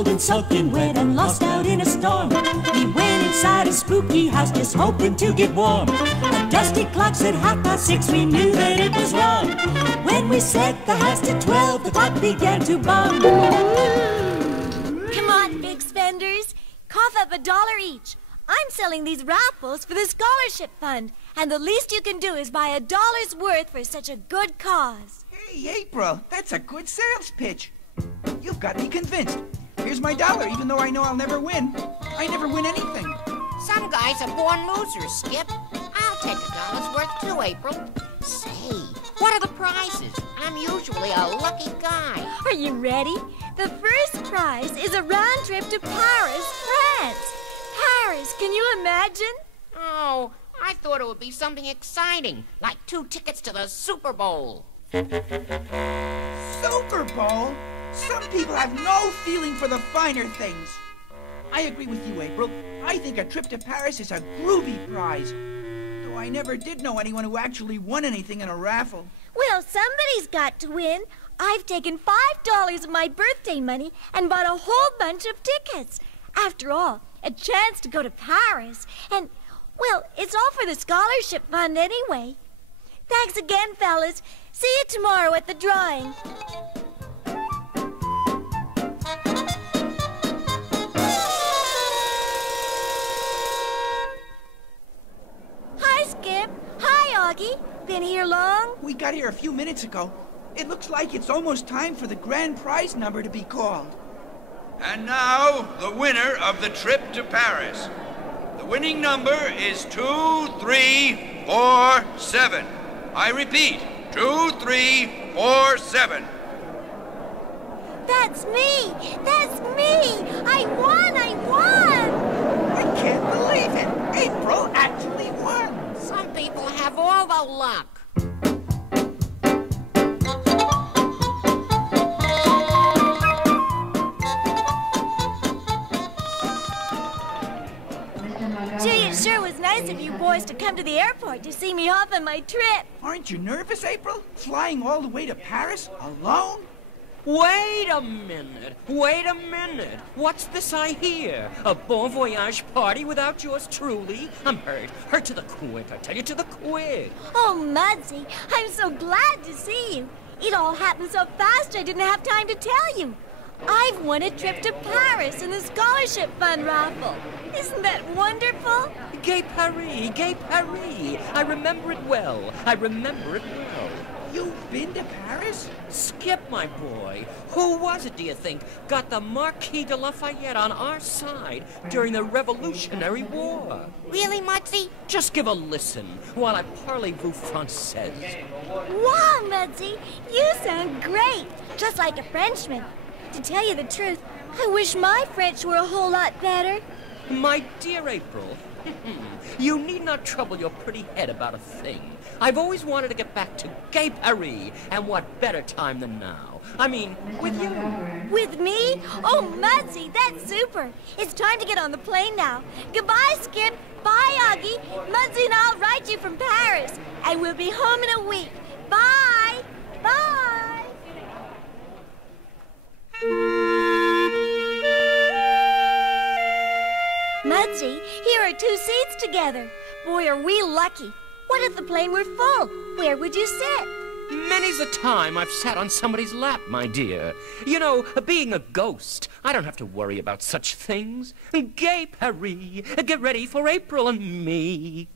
cold and soaking wet and lost out in a storm. We went inside a spooky house just hoping to get warm. A dusty clock said 6:30, we knew that it was wrong. When we set the house to 12, the clock began to bum. Come on, big spenders. Cough up $1 each. I'm selling these raffles for the scholarship fund, and the least you can do is buy $1's worth for such a good cause. Hey, April, that's a good sales pitch. You've got me convinced. Here's my $1, even though I know I'll never win. I never win anything. Some guys are born losers, Skip. I'll take $1's worth too, April. Say, what are the prizes? I'm usually a lucky guy. Are you ready? The first prize is a round trip to Paris, France. Paris, can you imagine? Oh, I thought it would be something exciting, like 2 tickets to the Super Bowl. Super Bowl? Some people have no feeling for the finer things. I agree with you, April. I think a trip to Paris is a groovy prize. Though I never did know anyone who actually won anything in a raffle. Well, somebody's got to win. I've taken $5 of my birthday money and bought a whole bunch of tickets. After all, a chance to go to Paris. And, well, it's all for the scholarship fund anyway. Thanks again, fellas. See you tomorrow at the drawing. Hi, Skip. Hi, Augie. Been here long? We got here a few minutes ago. It looks like it's almost time for the grand prize number to be called. And now, the winner of the trip to Paris. The winning number is 2347. I repeat, 2347. That's me! That's me! I won! I won! I can't believe it! April actually won! Some people have all the luck. Gee, it sure was nice of you boys to come to the airport to see me off on my trip. Aren't you nervous, April? Flying all the way to Paris alone? Wait a minute. Wait a minute. What's this I hear? A bon voyage party without yours truly? I'm hurt. Hurt to the quick, I tell you, to the quick. Oh, Mudsy, I'm so glad to see you. It all happened so fast I didn't have time to tell you. I've won a trip to Paris in the scholarship fund raffle. Isn't that wonderful? Gay Paris, Gay Paris. I remember it well. I remember it well. You've been to Paris? Skip, my boy. Who was it, do you think, got the Marquis de Lafayette on our side during the Revolutionary War? Really, Mudsy? Just give a listen while I parlez-vous française. Wow, Mudsy, you sound great, just like a Frenchman. To tell you the truth, I wish my French were a whole lot better. My dear April, you need not trouble your pretty head about a thing. I've always wanted to get back to Gay Paris, and what better time than now? I mean, with you. With me? Oh, Mudsy, that's super. It's time to get on the plane now. Goodbye, Skip. Bye, Augie. Mudsy and I'll write you from Paris, and we'll be home in a week. Bye. Bye. Mudsy, here are 2 seats together. Boy, are we lucky. What if the plane were full? Where would you sit? Many's the time I've sat on somebody's lap, my dear. You know, being a ghost, I don't have to worry about such things. Gay Paris, get ready for April and me.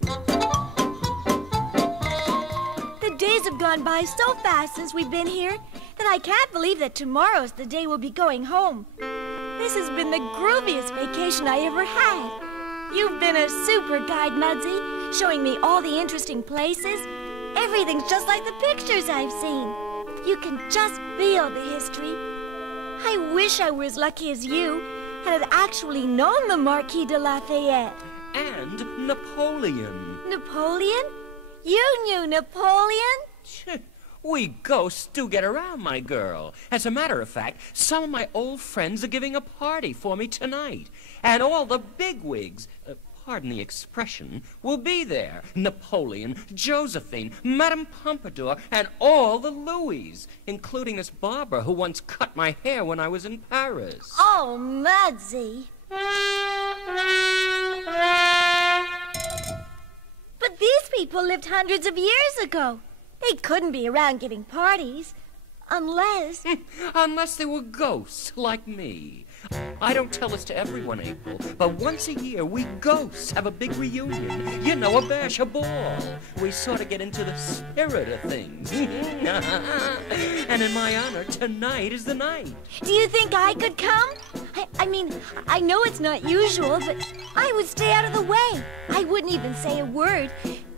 The days have gone by so fast since we've been here that I can't believe that tomorrow's the day we'll be going home. This has been the grooviest vacation I ever had. You've been a super guide, Mudsy, showing me all the interesting places. Everything's just like the pictures I've seen. You can just feel the history. I wish I were as lucky as you and had actually known the Marquis de Lafayette. And Napoleon. Napoleon? You knew Napoleon? We ghosts do get around, my girl. As a matter of fact, some of my old friends are giving a party for me tonight. And all the bigwigs, pardon the expression, will be there. Napoleon, Josephine, Madame Pompadour, and all the Louis, including this barber who once cut my hair when I was in Paris. Oh, Mudsie. But these people lived hundreds of years ago. They couldn't be around giving parties. Unless... Unless they were ghosts, like me. I don't tell this to everyone, April, but once a year we ghosts have a big reunion. You know, a bash, a ball. We sort of get into the spirit of things. And in my honor, tonight is the night. Do you think I could come? I mean, I know it's not usual, but I would stay out of the way. I wouldn't even say a word.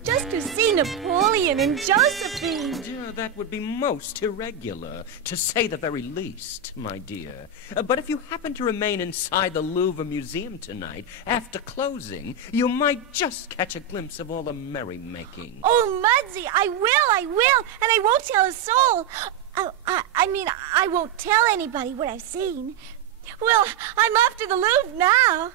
Just to see Napoleon and Josephine. Yeah, that would be most irregular, to say the very least, my dear. But if you happen to remain inside the Louvre Museum tonight, after closing, you might just catch a glimpse of all the merrymaking. Oh, Mudsie, I will, and I won't tell a soul. I mean, I won't tell anybody what I've seen. Well, I'm off to the Louvre now.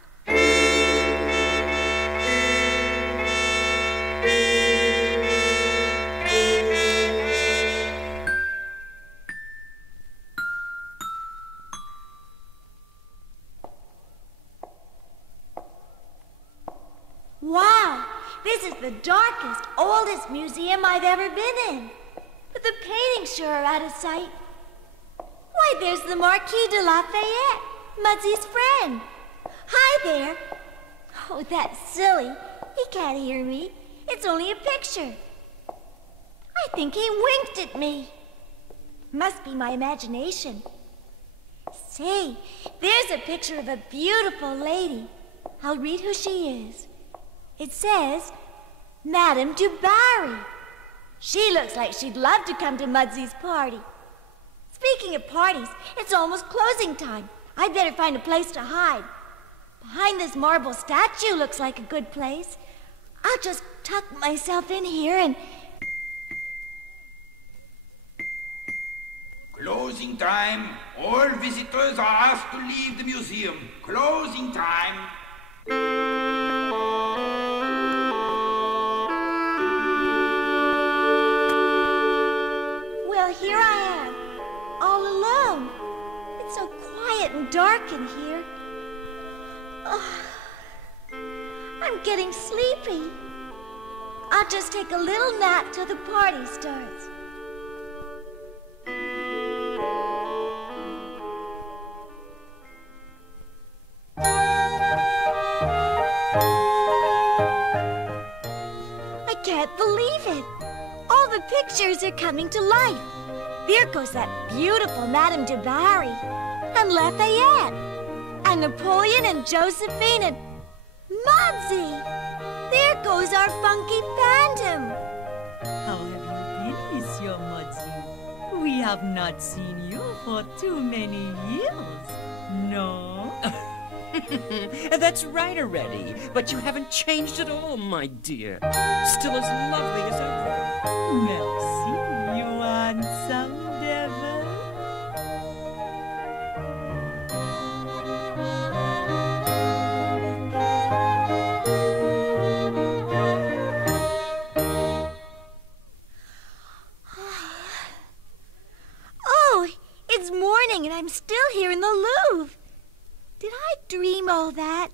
Wow, this is the darkest, oldest museum I've ever been in. But the paintings sure are out of sight. Why, there's the Marquis de Lafayette, Mudsie's friend. Hi there. Oh, that's silly. He can't hear me. It's only a picture. I think he winked at me. Must be my imagination. Say, there's a picture of a beautiful lady. I'll read who she is. It says, Madame du Barry. She looks like she'd love to come to Mudsie's party. Speaking of parties, it's almost closing time. I'd better find a place to hide. Behind this marble statue looks like a good place. I'll just tuck myself in here and... Closing time. All visitors are asked to leave the museum. Closing time. Well, here I am, all alone. It's so quiet and dark in here. Oh, I'm getting sleepy. I'll just take a little nap till the party starts. I can't believe it. All the pictures are coming to life. There goes that beautiful Madame du Barry, and Lafayette, and Napoleon and Josephine and Mudsie. There goes our funky phantom. How have you been, Monsieur Mudsie? We have not seen you for too many years. No? That's right already, but you haven't changed at all, my dear. Still as lovely as ever. Merci, you handsome devil. Oh, it's morning and I'm still here in the Louvre. Did I dream all that?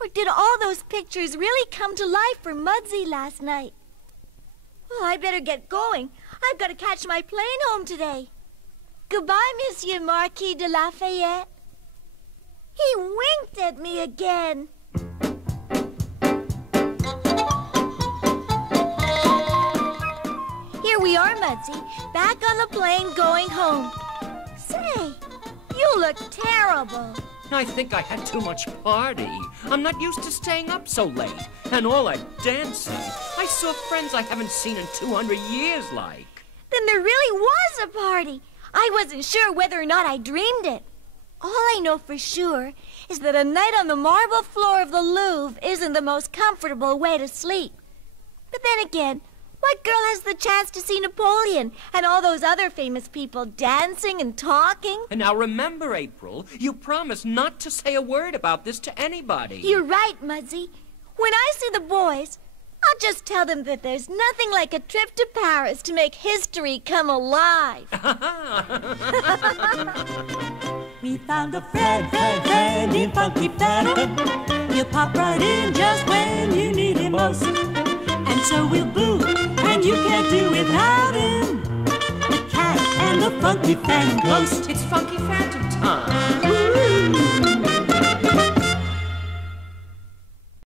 Or did all those pictures really come to life for Mudsie last night? Well, I better get going. I've got to catch my plane home today. Goodbye, Monsieur Marquis de Lafayette. He winked at me again. Here we are, Mudsie, back on the plane going home. Say, you look terrible. I think I had too much party. I'm not used to staying up so late. And all that dancing. I saw friends I haven't seen in 200 years like. Then there really was a party. I wasn't sure whether or not I dreamed it. All I know for sure is that a night on the marble floor of the Louvre isn't the most comfortable way to sleep. But then again, what girl has the chance to see Napoleon and all those other famous people dancing and talking? And now remember, April, you promised not to say a word about this to anybody. You're right, Mudsie. When I see the boys, I'll just tell them that there's nothing like a trip to Paris to make history come alive. We found a friend in Funky Phantom. He'll pop right in just when you need him most. And so we'll glue, and you can't do without him. The cat and the Funky Phantom Ghost. It's Funky Phantom time.